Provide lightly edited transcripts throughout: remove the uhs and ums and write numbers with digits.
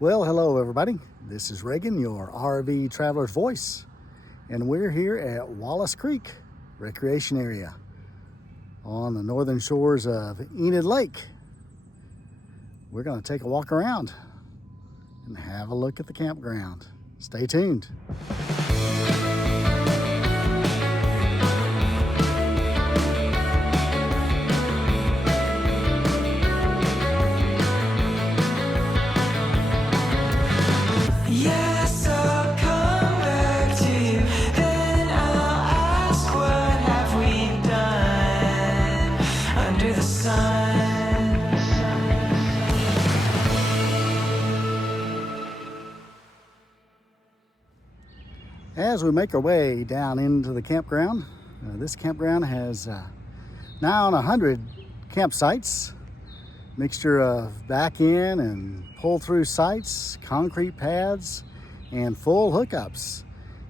Well, hello everybody. This is Reagan, your RV traveler's voice, and we're here at Wallace Creek Recreation Area on the northern shores of Enid Lake. We're going to take a walk around and have a look at the campground. Stay tuned. Yes, I'll come back to you. Then I'll ask, what have we done under the sun? As we make our way down into the campground, this campground has now on 100 campsites, mixture of back-in and pull-through sites, concrete pads, and full hookups.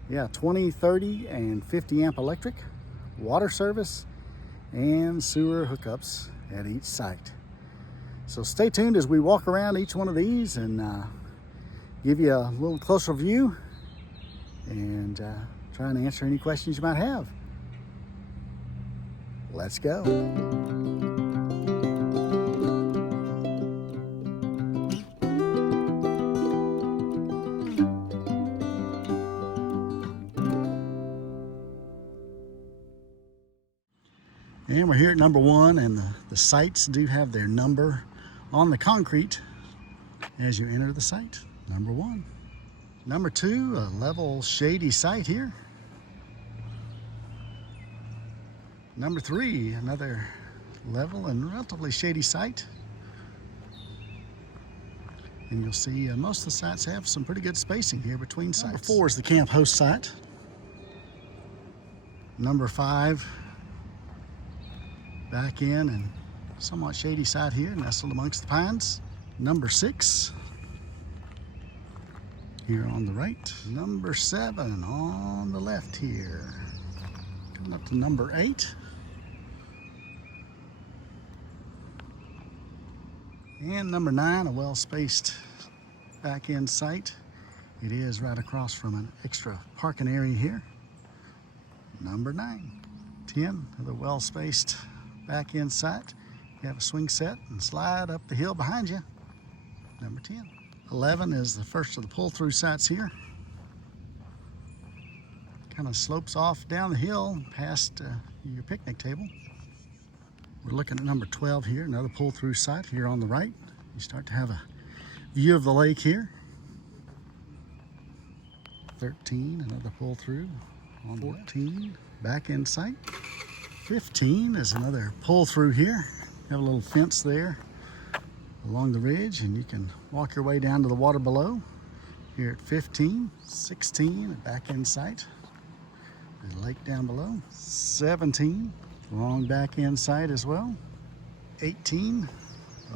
Yeah, 20, 30, and 50 amp electric, water service, and sewer hookups at each site. So stay tuned as we walk around each one of these and give you a little closer view and try and answer any questions you might have. Let's go. And we're here at number 1, and the sites do have their number on the concrete as you enter the site. Number 1. Number 2, a level shady site here. Number 3, another level and relatively shady site. And you'll see most of the sites have some pretty good spacing here between sites. Number 4 is the camp host site. Number 5, back in and somewhat shady site here, nestled amongst the pines. Number 6, here on the right. Number 7 on the left here. Coming up to number 8. And number 9, a well-spaced back-end site. It is right across from an extra parking area here. Number 9. 10, another well-spaced back-end site. You have a swing set and slide up the hill behind you. Number 10. 11 is the first of the pull-through sites here. Kind of slopes off down the hill past your picnic table. We're looking at number 12 here, another pull-through site here on the right. You start to have a view of the lake here. 13, another pull-through on 14, back-end site. 15 is another pull-through here. You have a little fence there along the ridge, and you can walk your way down to the water below. Here at 15, 16, a back-end site. There's a lake down below. 17, long back-end site as well. 18,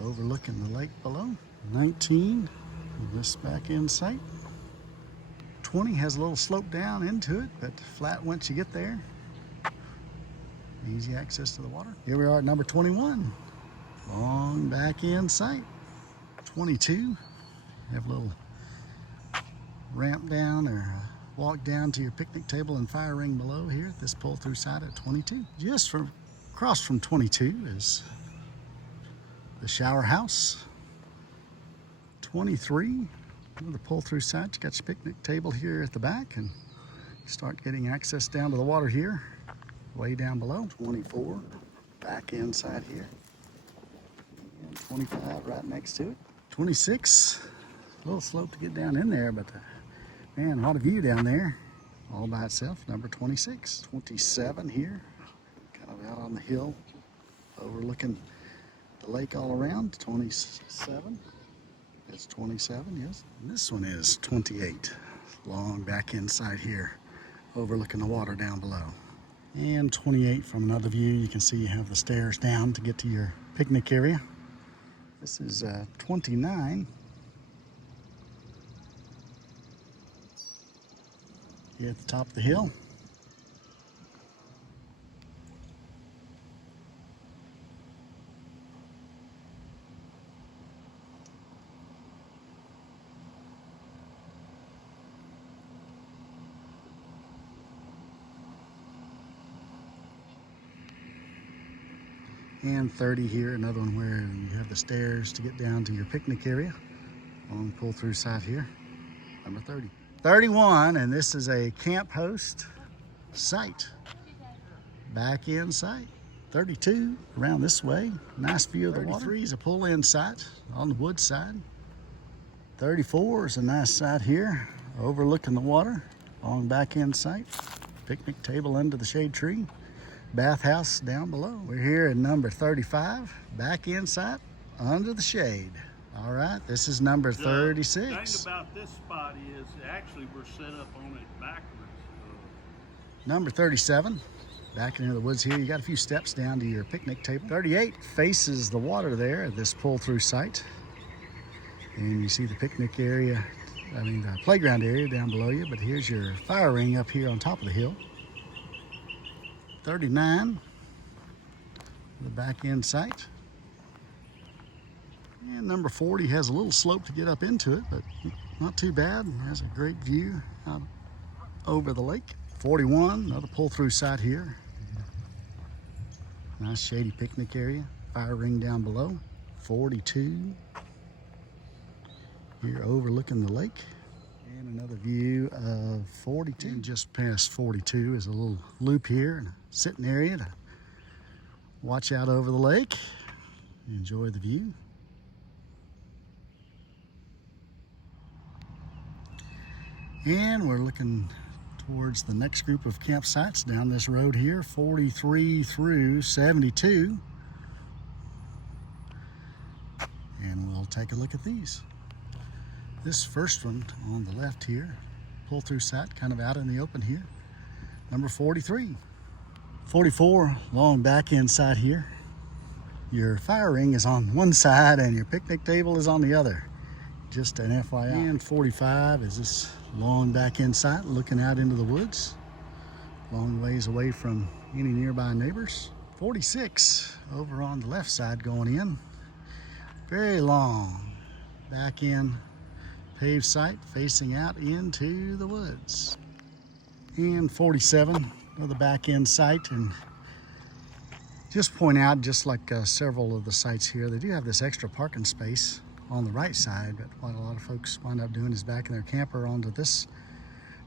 overlooking the lake below. 19, this back-end site. 20 has a little slope down into it, but flat once you get there. Easy access to the water. Here we are at number 21. Long back-end site. 22, you have a little ramp down or walk down to your picnic table and fire ring below here at this pull-through site at 22. Just across from 22 is the shower house. 23, another pull-through site. You got your picnic table here at the back, and you start getting access down to the water here, way down below. 24, back-end site here. 25 right next to it. 26, a little slope to get down in there, but man, what a view down there all by itself. Number 26. 27 here, kind of out on the hill overlooking the lake all around. 27, that's 27, yes. And this one is 28, long back inside here overlooking the water down below. And 28 from another view, you can see you have the stairs down to get to your picnic area. This is 29. Here at the top of the hill. And 30 here, another one where you have the stairs to get down to your picnic area. Long pull-through site here. Number 30. 31, and this is a camp host site. Back in site. 32, around this way. Nice view of the water. 33 is a pull-in site on the wood side. 34 is a nice site here, overlooking the water. Long back end site. Picnic table under the shade tree. Bathhouse down below. We're here at number 35, back in site, under the shade. All right, this is number 36. The thing about this spot is actually we're set up on it backwards. Number 37, back into the woods here. You got a few steps down to your picnic table. 38 faces the water there at this pull-through site. And you see the picnic area, the playground area down below you, but here's your fire ring up here on top of the hill. 39, the back end site. And number 40 has a little slope to get up into it, but not too bad. It has a great view out over the lake. 41, another pull-through site here. Nice shady picnic area. Fire ring down below. 42, here overlooking the lake. And another view of 42. And just past 42 is a little loop here, and a sitting area to watch out over the lake. Enjoy the view. And we're looking towards the next group of campsites down this road here, 43 through 72. And we'll take a look at these. This first one on the left here, pull-through site, kind of out in the open here, number 43. 44, long back end site here. Your fire ring is on one side and your picnic table is on the other. Just an FYI. And 45 is this long back end site looking out into the woods. Long ways away from any nearby neighbors. 46 over on the left side going in. Very long back end paved site facing out into the woods. And 47, another back end site. And just point out, just like several of the sites here, they do have this extra parking space on the right side, but what a lot of folks wind up doing is backing their camper onto this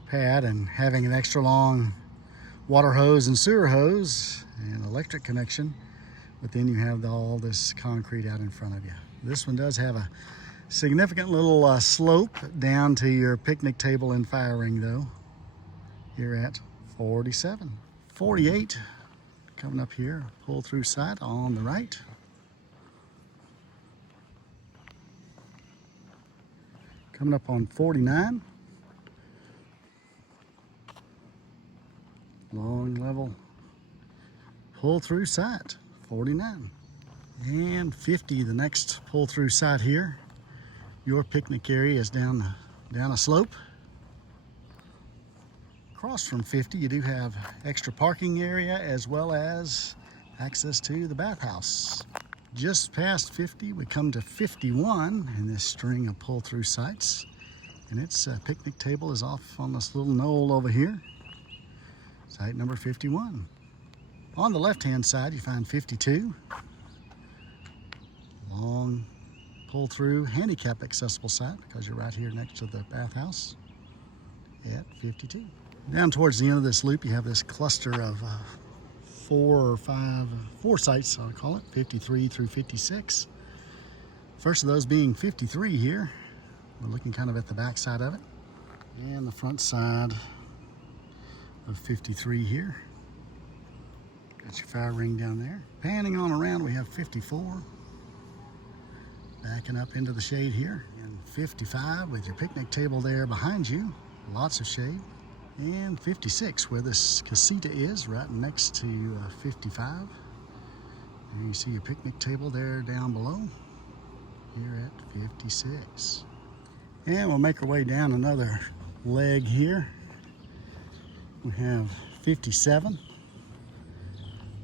pad and having an extra long water hose and sewer hose and electric connection, but then you have all this concrete out in front of you. This one does have a significant little slope down to your picnic table and fire ring though. Here at 47. 48, coming up here, pull through site on the right. Coming up on 49. Long level pull through site, 49. And 50, the next pull through site here. Your picnic area is down a slope. Across from 50, you do have extra parking area as well as access to the bathhouse. Just past 50, we come to 51 in this string of pull-through sites. And its picnic table is off on this little knoll over here. Site number 51. On the left-hand side, you find 52. Long pull-through handicap accessible site because you're right here next to the bathhouse at 52. Down towards the end of this loop, you have this cluster of four sites, I'll call it, 53 through 56. First of those being 53 here. We're looking kind of at the back side of it. And the front side of 53 here. Got your fire ring down there. Panning on around, we have 54. Backing up into the shade here. And 55 with your picnic table there behind you. Lots of shade. And 56 where this casita is, right next to 55. And you see your picnic table there down below. Here at 56. And we'll make our way down another leg here. We have 57.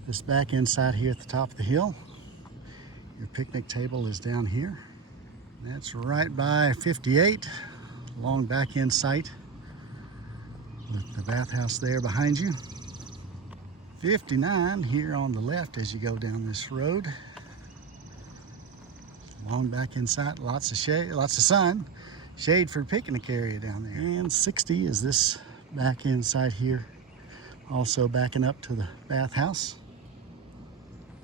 This back end side here at the top of the hill. Your picnic table is down here. That's right by 58. Long back end site with the bathhouse there behind you. 59 here on the left as you go down this road. Long back inside, lots of shade, lots of sun. Shade for picnic area down there. And 60 is this back inside here. Also backing up to the bathhouse.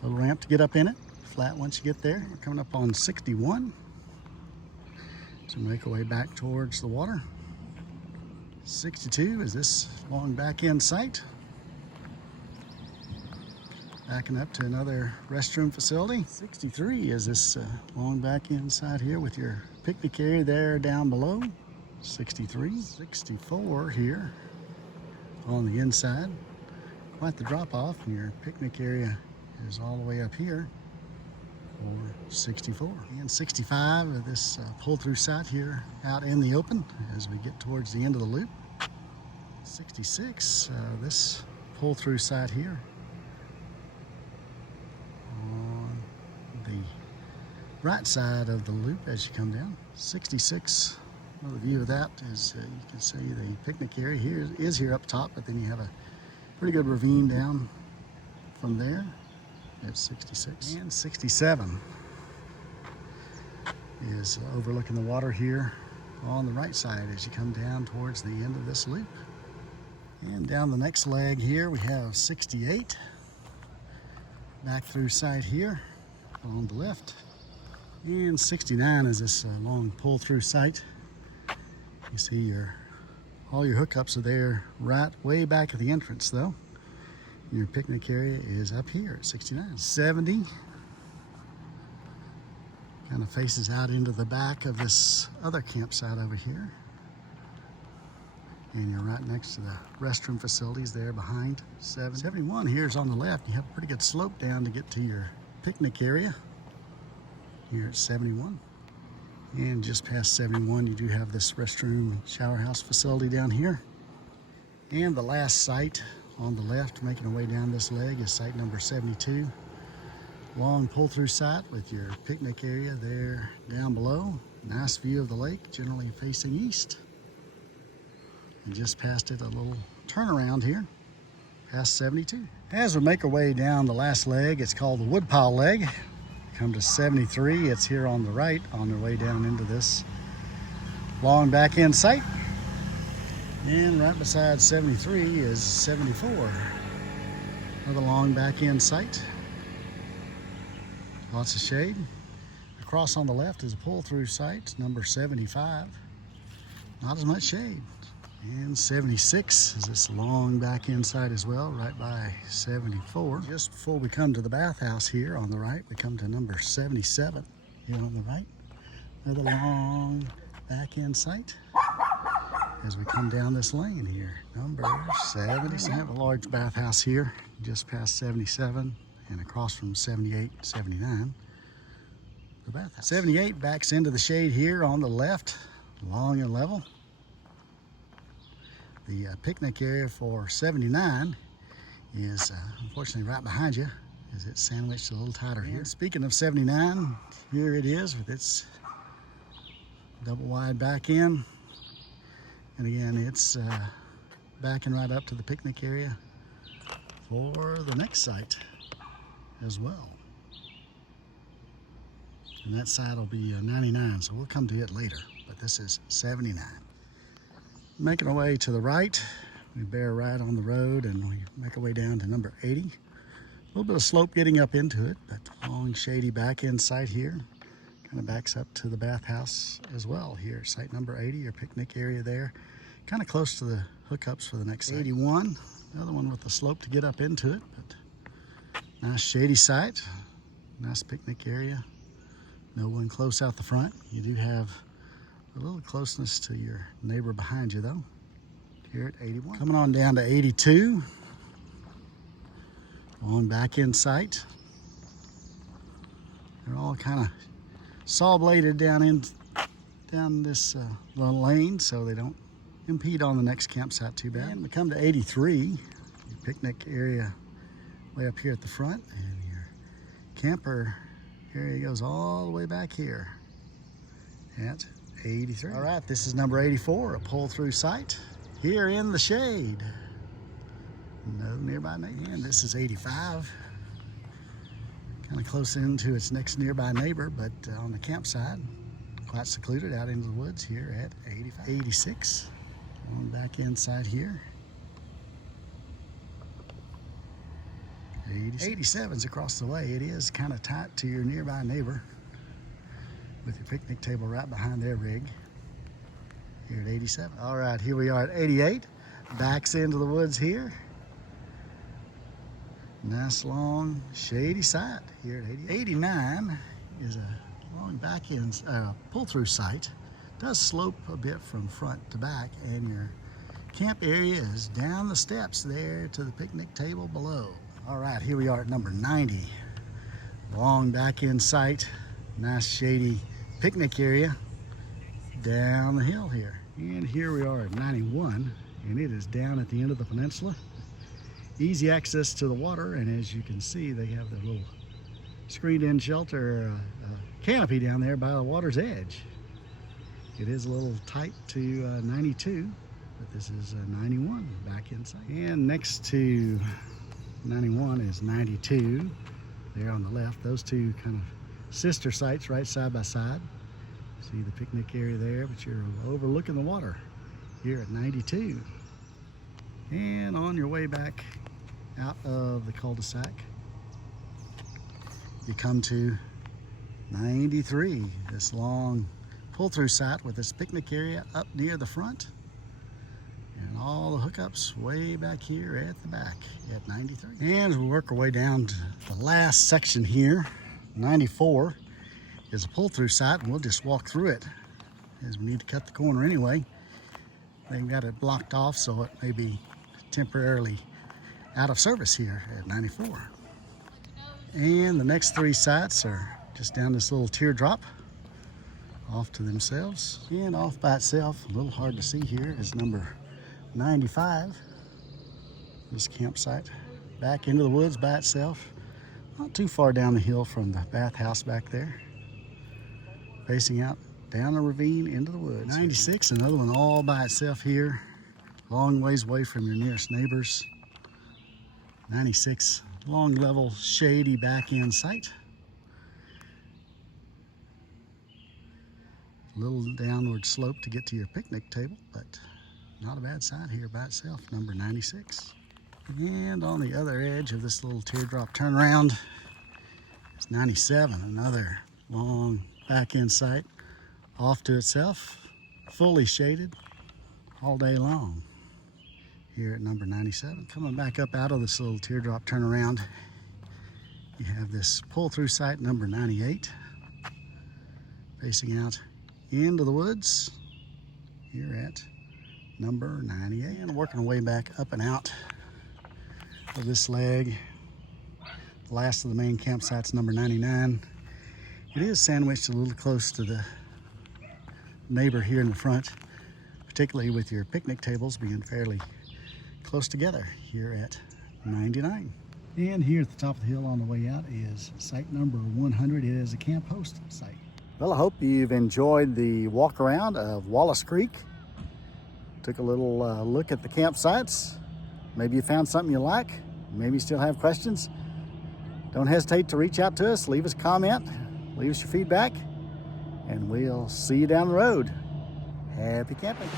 Little ramp to get up in it. Flat once you get there. We're coming up on 61. So make our way back towards the water. 62 is this long back end site. Backing up to another restroom facility. 63 is this long back inside here with your picnic area there down below. 63. 64 here on the inside. Quite the drop off, and your picnic area is all the way up here for 64. And 65 of this pull-through site here out in the open as we get towards the end of the loop. 66, this pull-through site here on the right side of the loop as you come down. 66, another view of that is you can see the picnic area here is here up top, but then you have a pretty good ravine down from there at 66. And 67 is overlooking the water here on the right side as you come down towards the end of this loop. And down the next leg here we have 68. Back through site here on the left. And 69 is this long pull through site. You see all your hookups are there right way back at the entrance though. Your picnic area is up here at 69. 70 kind of faces out into the back of this other campsite over here. And you're right next to the restroom facilities there behind. 71 here is on the left. You have a pretty good slope down to get to your picnic area here at 71. And just past 71 you do have this restroom and shower house facility down here. And the last site on the left, making our way down this leg, is site number 72. Long pull-through site with your picnic area there down below. Nice view of the lake, generally facing east. And just past it, a little turnaround here, past 72. As we make our way down the last leg, it's called the Woodpile leg. Come to 73, it's here on the right, on their way down into this long back end site. And right beside 73 is 74. Another long back end site. Lots of shade. Across on the left is a pull-through site, number 75. Not as much shade. And 76 is this long back end site as well, right by 74. Just before we come to the bathhouse here on the right, we come to number 77 here on the right. Another long back end site as we come down this lane here. Number 70. We have a large bathhouse here just past 77 and across from 78, 79. The bathhouse. 78 backs into the shade here on the left, long and level. The picnic area for 79 is unfortunately right behind you as it's sandwiched a little tighter here. Speaking of 79, here it is with its double wide back end. And again, it's backing right up to the picnic area for the next site as well. And that side will be 99, so we'll come to it later, but this is 79. Making our way to the right, we bear right on the road and we make our way down to number 80. A little bit of slope getting up into it, but long shady back end site here. Kind of backs up to the bathhouse as well here. Site number 80, your picnic area there. Kind of close to the hookups for the next site. 81, another one with the slope to get up into it, but nice shady site. Nice picnic area. No one close out the front. You do have a little closeness to your neighbor behind you though, here at 81. Coming on down to 82. Long back end site. They're all kind of saw bladed down this little lane so they don't impede on the next campsite too bad. And we come to 83, your picnic area way up here at the front, and your camper area goes all the way back here at 83. All right, this is number 84, a pull-through site here in the shade. No nearby neighbor. And this is 85. Kind of close into its next nearby neighbor, but on the campsite, quite secluded out into the woods here at 85. 86. Going back inside here. 87's across the way. It is kind of tight to your nearby neighbor with your picnic table right behind their rig here at 87. All right, here we are at 88. Backs into the woods here. Nice long shady site here at 88. 89 is a long back end pull-through site. Does slope a bit from front to back, and your camp area is down the steps there to the picnic table below. All right, here we are at number 90. Long back end site, nice shady picnic area down the hill here. And here we are at 91, and it is down at the end of the peninsula. Easy access to the water, and as you can see, they have their little screened in shelter canopy down there by the water's edge. It is a little tight to 92, but this is 91 back inside. And next to 91 is 92 there on the left. Those two kind of sister sites right side by side. See the picnic area there, but you're overlooking the water here at 92. And on your way back out of the cul-de-sac, you come to 93, this long pull-through site with this picnic area up near the front, and all the hookups way back here at the back at 93. And as we work our way down to the last section here, 94 is a pull-through site, and we'll just walk through it as we need to cut the corner anyway. They've got it blocked off, so it may be temporarily out of service here at 94. And the next three sites are just down this little teardrop off to themselves. And off by itself, a little hard to see here, is number 95. This campsite back into the woods by itself, not too far down the hill from the bathhouse back there, facing out down a ravine into the woods. 96, another one all by itself here, long ways away from your nearest neighbors. 96, long level shady back end site. Little downward slope to get to your picnic table, but not a bad site here by itself, number 96. And on the other edge of this little teardrop turnaround is 97, another long back end site off to itself, fully shaded all day long here at number 97. Coming back up out of this little teardrop turnaround, you have this pull-through site number 98, facing out into the woods here at number 98. And working our way back up and out of this leg, the last of the main campsite's number 99. It is sandwiched a little close to the neighbor here in the front, particularly with your picnic tables being fairly close together here at 99. And here at the top of the hill on the way out is site number 100. It is a camp host site. Well, I hope you've enjoyed the walk around of Wallace Creek. Took a little look at the campsites. Maybe you found something you like. Maybe you still have questions. Don't hesitate to reach out to us. Leave us a comment. Leave us your feedback. And we'll see you down the road. Happy camping.